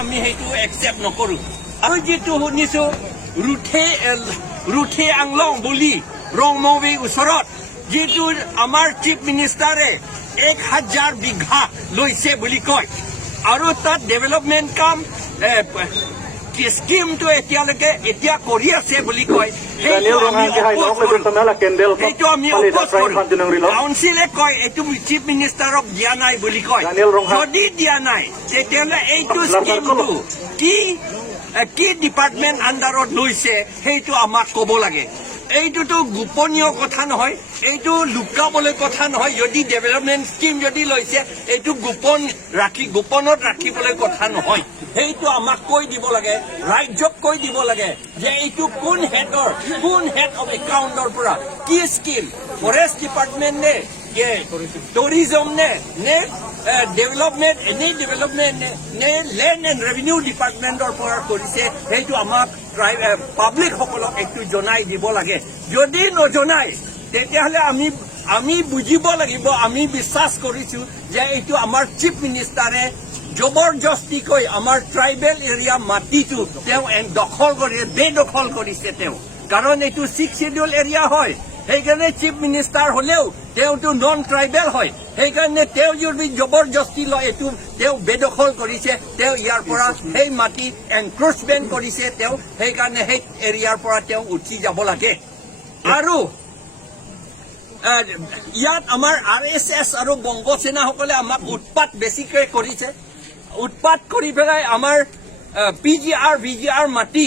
আমি সেইটো একচেপ্ট নকৰো আৰু যেটো শুনিছো ৰুঠে আংলং বুলি ৰংমবি ওচৰত যেটো আমাৰ চিফ মিনিষ্টাৰে 1000 বিঘা লৈছে বুলি কয় আৰু তাত ডেভেলপমেন্ট কাম স্কিমটো এতিয়া কৰি আছে বুলি কয় সেইটো আমি কাউন্সিলে কয় এইটো চিফ মিনিষ্টাৰক দিয়া নাই বুলি কয় যদি দিয়া নাই তেতিয়াহ'লে এইটো স্কিমটো কি ডিপাৰ্টমেণ্ট আণ্ডাৰত লৈছে সেইটো আমাক ক'ব লাগে এইটোতো গোপনীয় কথা নহয় এইটো লুকাবলৈ কথা নহয় যদি ডেভেলপমেন্ট স্কিম যদি লৈছে এইটো গোপনত ৰাখিবলৈ কথা নহয় সেইটো আমাক কৈ দিব লাগে ৰাজ্যক কৈ দিব লাগে যে এইটো কোন হেড অফ একাউণ্টৰ পৰা কি স্কিম ফৰেষ্ট ডিপাৰ্টমেণ্ট নে টুৰিজম নে ডেভেলপমেন্ট নে লেণ্ড এণ্ড ৰেভিনিউ ডিপাৰ্টমেণ্টৰ পৰা কৰিছে সেইটো আমাক পাব্লিক সকলক এইটো জনাই দিব লাগে যদি নজনাই তেতিয়াহ'লে আমি বুজিব লাগিব আমি বিশ্বাস কৰিছো যে এইটো আমাৰ চিফ মিনিষ্টাৰে জবৰদস্তিকৈ আমাৰ ট্ৰাইবেল এৰিয়া মাটিটো তেওঁ বেদখল কৰিছে তেওঁ কাৰণ এইটো 6 শিডিউল এৰিয়া হয় সেইকাৰণে চিফ মিনিষ্টাৰ হলেও তেওঁটো নন ট্ৰাইবেল হয় সেইকাৰণে তেওঁ যদি জবৰদস্তি লয় এইটো তেওঁ বেদখল কৰিছে তেওঁ ইয়াৰ পৰা সেই মাটি এনক্ৰোচমেণ্ট কৰিছে তেওঁ সেইকাৰণে সেই এৰিয়াৰ পৰা তেওঁ উঠি যাব লাগে আৰু ইয়াত আমাৰ RSS আৰু বংগ সেনাসকলে আমাক উৎপাত বেছিকৈ কৰিছে উৎপাত কৰি পেলাই আমাৰ VGR মাটি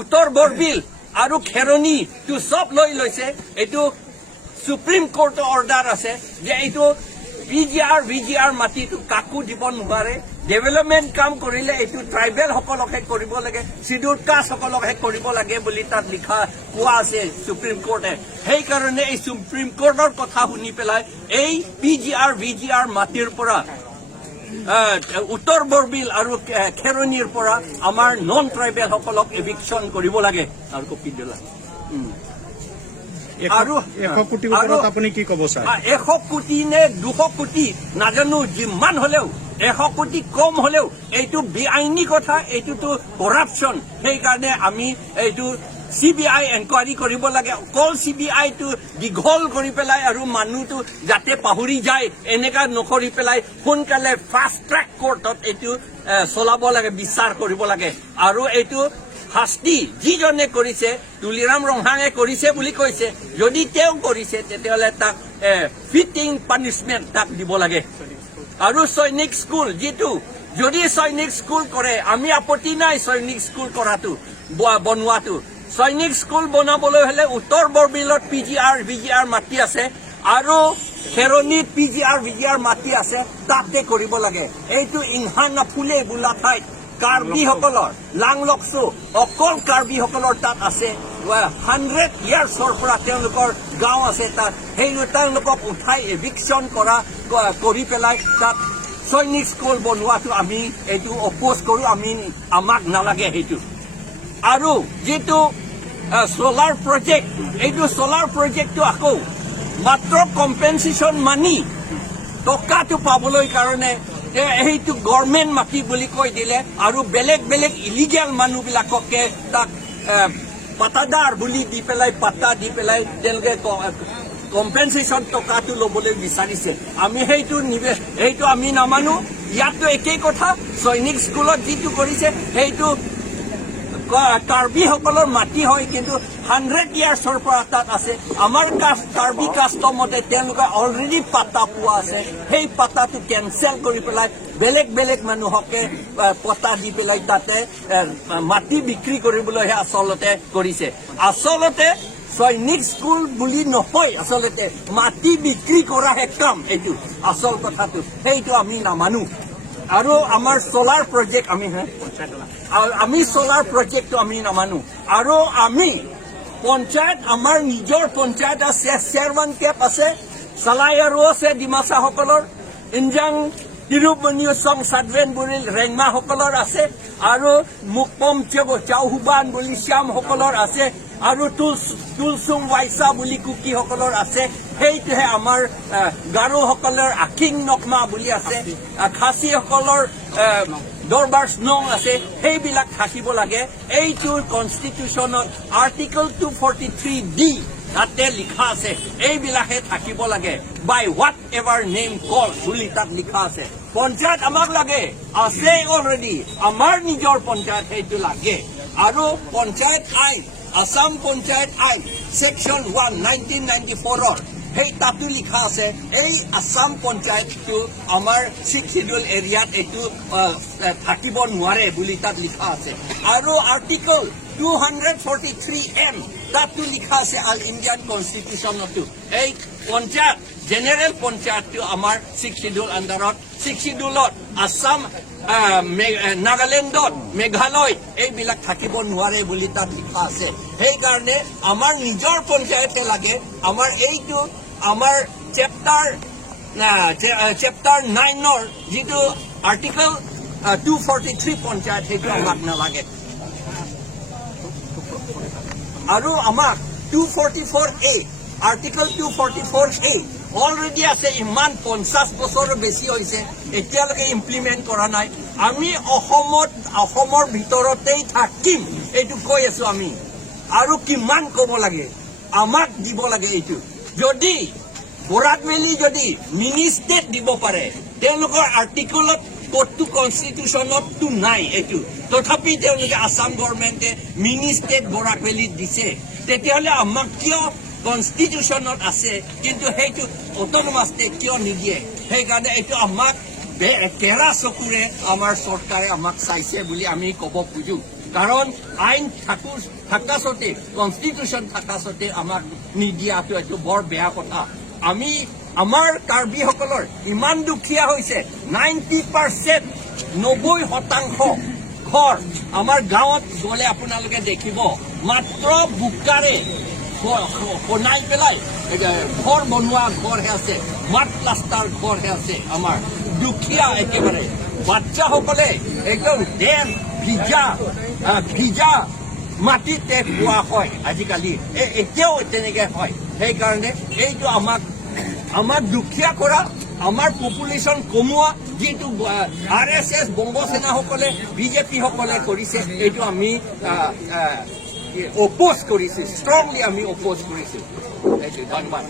উত্তৰ বৰবিল আৰু খেৰণিটো সব লৈ লৈছে এইটো সুপ্ৰিম কোৰ্টৰ অৰ্ডাৰ আছে যে এইটো VGR মাটিটো কাকো দিব নোৱাৰে ডেভেলপমেন্ট কাম কৰিলে এইটো ট্ৰাইবেল সকলকহে কৰিব লাগে শিডিউল কাষ্ট সকলকহে কৰিব লাগে বুলি তাত লিখা কোৱা আছে সুপ্ৰিম কোৰ্টে সেইকাৰণে এই সুপ্ৰিম কোৰ্টৰ কথা শুনি পেলাই এই VGR মাটিৰ পৰা উত্তৰ বৰবিল আৰু খেৰণিৰ পৰা আমাৰ নন ট্ৰাইবেল সকলক এভিকশ্যন কৰিব লাগে আৰু কপি দিলা আৰু 100 কোটি ওপৰত আপুনি কি ক'ব স্যাৰ 100 কোটি নে 200 কোটি নাজানো যিমান হলেও 100 কোটি কম হলেও এইটো বেআইনী কথা এইটোতো কৰাপশ্যন সেইকাৰণে আমি এইটো CBI এনকুৱাৰী কৰিব লাগে অকল CBI-টো দীঘল কৰি পেলাই আৰু মানুহটো যাতে পাহৰি যায় এনেকা নকৰি পেলাই সোনকালে ফাষ্ট ট্ৰেক কোৰ্টত এইটো চলাব লাগে বিচাৰ কৰিব লাগে আৰু এইটো শাস্তি যিজনে কৰিছে তুলিৰাম ৰংহাঙে কৰিছে বুলি কৈছে যদি তেওঁ কৰিছে তেতিয়াহ'লে তাক ফিটিং পানিছমেণ্ট তাক দিব লাগে আৰু সৈনিক স্কুল যিটো যদি সৈনিক স্কুল কৰে আমি আপত্তি নাই সৈনিক স্কুল কৰাটো বনোৱাটো সৈনিক স্কুল বনাবলৈ হলে উত্তৰ বৰবিলত VGR মাটি আছে আৰু খেৰণিত VGR মাটি আছে তাতে কৰিব লাগে এইটো ইনহানা ফুলে বোলা ঠাইত কাৰ্বিসকলৰ লাংলকচু অকল কাৰ্বিসকলৰ তাত আছে 100 ইয়াৰ্ছৰ পৰা তেওঁলোকৰ গাঁও আছে তাত সেই তেওঁলোকক উঠাই এভিকশ্যন কৰি পেলাই তাত সৈনিক স্কুল বনোৱাটো আমি এইটো অপ'জ কৰোঁ আমাক নালাগে সেইটো আৰু যেটো সোলাৰ প্ৰজেক্ট এইটো সোলাৰ প্ৰজেক্টটো আকৌ মাত্ৰ কম্পেনচেশ্যন মানি টকাটো পাবলৈ কাৰণে এইটো গভৰ্ণমেণ্ট মাটি বুলি কৈ দিলে আৰু বেলেগ ইলিগেল মানুহবিলাককে তাক পাটাদাৰ বুলি দি পেলাই পাটা দি পেলাই তেওঁলোকে কম্পেনচেশ্যন টকাটো ল'বলৈ বিচাৰিছে আমি সেইটো আমি নামানো ইয়াততো একেই কথা সৈনিক স্কুলত যিটো কৰিছে সেইটো কাৰ্বিসকলৰ মাটি হয় কিন্তু 100 ইয়াৰ্ছৰ পৰা তাত আছে আমাৰ কাৰ্বি কাষ্টৰ মতে তেওঁলোকে অলৰেডি পাতা পোৱা আছে সেই পাতাটো কেঞ্চেল কৰি পেলাই বেলেগ মানুহকে পতা দি পেলাই তাতে মাটি বিক্ৰী কৰিবলৈহে আচলতে কৰিছে আচলতে সৈনিক স্কুল বুলি নহয় আচলতে মাটি বিক্ৰী কৰাহে কাম এইটো আচল কথাটো সেইটো আমি নামানো আৰু আমাৰ সোলাৰ প্ৰজেক্ট আমি সোলাৰ প্ৰজেক্টটো আমি নামানো আৰু আমি পঞ্চায়ত আমাৰ নিজৰ পঞ্চায়ত আছে PHERANG-KE আছে চালায়াৰো আছে ডিমাচাসকলৰ ইনজাং তিৰুপনিয়চং সাদৱেন বুলি ৰেংমাসকলৰ আছে আৰু মুকপম চাউহুবান বুলি শ্যামসকলৰ আছে আৰু তুলচুম ৱাইচা বুলি কুকিসকলৰ আছে, সেইটোহে আমাৰ গাৰোসকলৰ আখিং নকমা বুলি আছে, খাচীসকলৰ দৰবাৰ নং আছে, সেইবিলাক থাকিব লাগে। এইটো কনষ্টিটিউশ্যনত আৰ্টিকল 243D তাতে লিখা আছে, এইবিলাকহে থাকিব লাগে। বাই হোৱাট এভাৰ নেম কল বুলি তাত লিখা আছে। পঞ্চায়ত আমাক লাগে, আছে অলৰেডি, আমাৰ নিজৰ পঞ্চায়ত সেইটো লাগে। আৰু পঞ্চায়ত আইন, আসাম পঞ্চায়ত আইন ছেকশ্যন 1 1994 সেই তাতো লিখা আছে, এই আসাম পঞ্চায়তটো আমাৰ 6 শিডিউল এৰিয়াত এইটো থাকিব নোৱাৰে বুলি তাত লিখা আছে। আৰু আৰ্টিকল 243M তাতো লিখা আছে অল ইণ্ডিয়ান কনষ্টিটিউশ্যনতো, এই পঞ্চায়ত জেনেৰেল পঞ্চায়তটো আমাৰ 6 শিডিউল আণ্ডাৰত, 6 শিডিউলত আসাম নাগালেণ্ডত মেঘালয় এইবিলাক থাকিব নোৱাৰে বুলি তাত লিখা আছে। সেইকাৰণে আমাৰ নিজৰ পঞ্চায়তে লাগে। আমাৰ এইটো আমাৰ চেপ্টাৰ 9ৰ যিটো আৰ্টিকল 243 পঞ্চায়ত সেইটো আমাক নালাগে। আৰু আমাক 244A আৰ্টিকল 244A অলৰেডি আছে, ইমান 50 বছৰৰ বেছি হৈছে, এতিয়ালৈকে ইমপ্লিমেণ্ট কৰা নাই। আমি অসমৰ ভিতৰতেই থাকিম এইটো কৈ আছো আমি। আৰু কিমান ক'ব লাগে, আমাক দিব লাগে এইটো। যদি বৰাক ভেলী যদি মিনি ষ্টেট দিব পাৰে, তেওঁলোকৰ আৰ্টিকলত ক'তো কনষ্টিটিউশ্যনততো নাই এইটো, তথাপি তেওঁলোকে আসাম গভৰ্ণমেণ্টে মিনি ষ্টেট বৰাক ভেলীত দিছে, তেতিয়াহ'লে আমাক কিয় কনষ্টিটিউশ্যনত আছে কিন্তু সেইটো অট'নমাছ ষ্টেট কিয় নিদিয়ে? সেইকাৰণে এইটো আমাক কেৰা চকুৰে আমাৰ চৰকাৰে আমাক চাইছে বুলি আমি ক'ব খোজো। কাৰণ আইন থকা স্বত্তে, কনষ্টিটিউশ্যন থকা স্বত্তে আমাক নিদিয়াটো এইটো বৰ বেয়া কথা। আমাৰ কাৰ্বিসকলৰ ইমান দুখীয়া হৈছে, 90% 90% ঘৰ আমাৰ গাঁৱত গ'লে আপোনালোকে দেখিব মাত্ৰ বোকাৰে বনাই পেলাই ঘৰ বনোৱা ঘৰহে আছে, মাট প্লাষ্টাৰ ঘৰহে আছে। আমাৰ দুখীয়া একেবাৰে বাচ্চাসকলে একদম ভিজা মাটিতে খোৱা হয় আজিকালি, এতিয়াও তেনেকে হয়। সেইকাৰণে এইটো আমাক দুখীয়া কৰা, আমাৰ পপুলেশ্যন কমোৱা, যিটো RSS বংগ সেনাসকলে বিজেপি সকলে কৰিছে, এইটো আমি অপোজ কৰিছো, ষ্ট্ৰংলি আমি অপোজ কৰিছো। ধন্যবাদ।